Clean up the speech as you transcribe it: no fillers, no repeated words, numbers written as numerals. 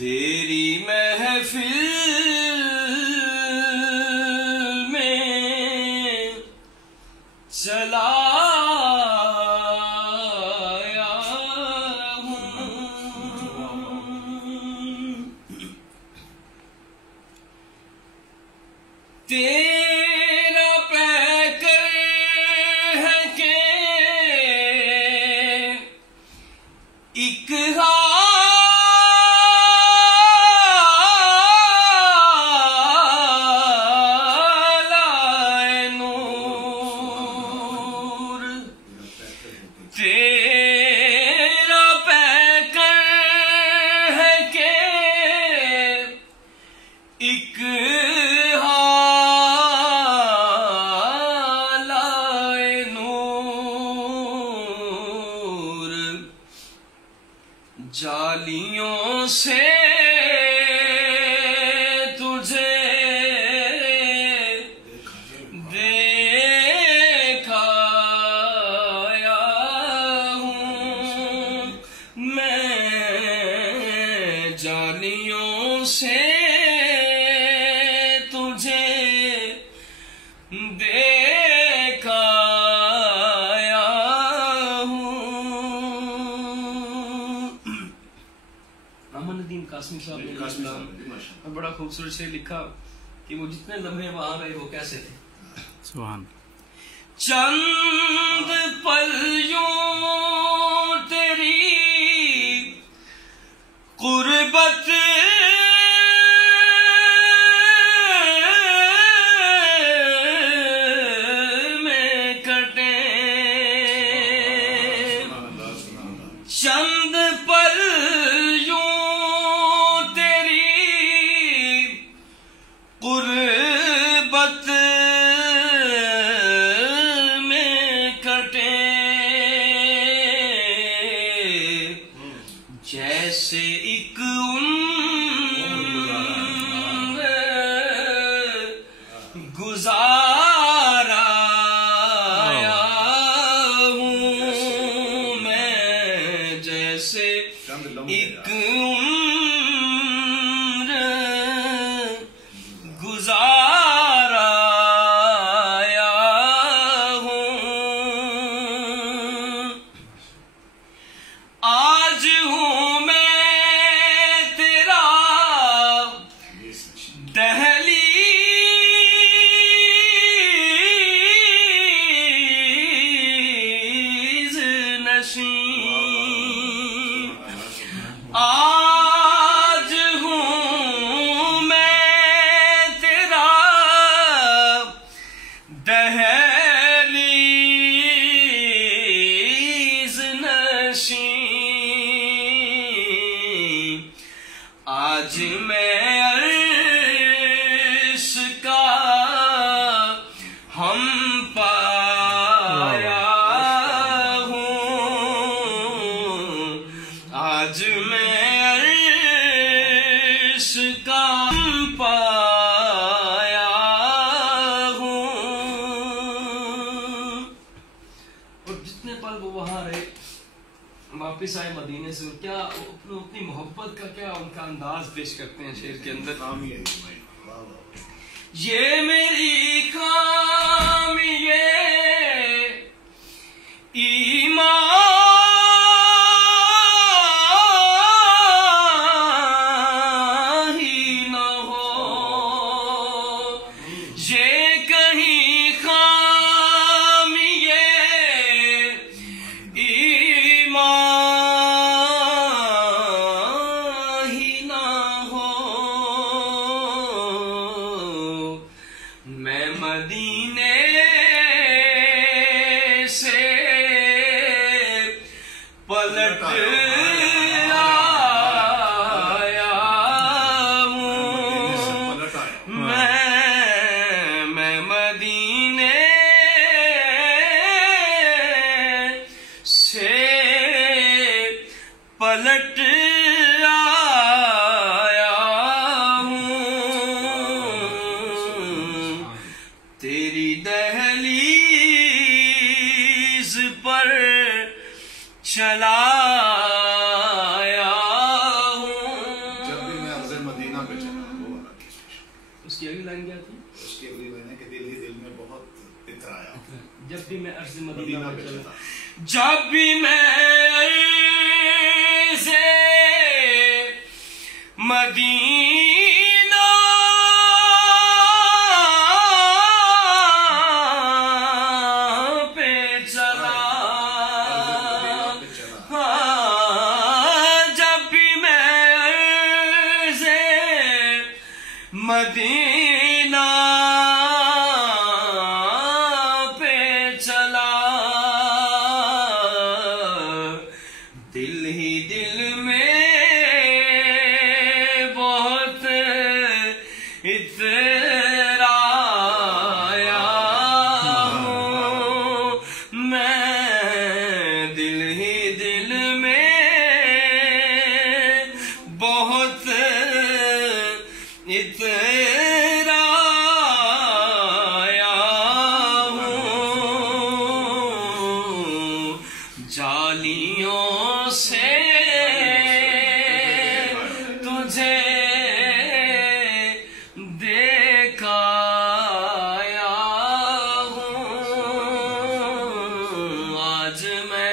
तेरी महफिल में चला आया हूँ। तेरा पैकर है के एक तेरा पैकर है के एक हालाए नूर। जालियों से तुझे जालियों से तुझे देखा आया हूँ। अमनुद्दीन कासमी साहब ने बड़ा खूबसूरत शेर लिखा कि वो जितने लम्हे वहां रहे वो कैसे थे। सुभान। चंद पल यूं तेरी गुर्बत में कटे, चंद पल यूं तेरी गुर्बत में कटे, जैसे एक गुजारा आया हूँ मैं, जैसे एक उम्र गुजारा आया हूँ। आज हूँ मैं तेरा दहलीज नशीं, आज हूँ मैं तेरा दहलीज नशीं। आज मैं अर्श का हम पाया हूँ, आज मैं अर्श का हम पाया हूँ। और जितने पल वो वहां रहे, वापिस आए मदीने से, क्या अपनी मोहब्बत का क्या उनका अंदाज पेश करते हैं शेर के अंदर। ये मेरी खामी ये ईमान ही न हो, ये कहीं खामी ये ईमान ही न हो। मैं मदीने से पलट आया हूँ, मैं मदीने से पलट आया हूँ। तेरी दहलीज पर चला आया हूँ। जब भी मैं अर्ज़ मदीना पे चला, जब भी मैं अर्ज़ मदीना पे चला, हाँ, जब भी मैं अर्ज़ मदीना पे चला, दिल ही दिल में बहुत इतराया हूँ मैं, दिल ही दिल में बहुत इतराया हूँ, जालियों से तुझे देखाया हूँ, आज मैं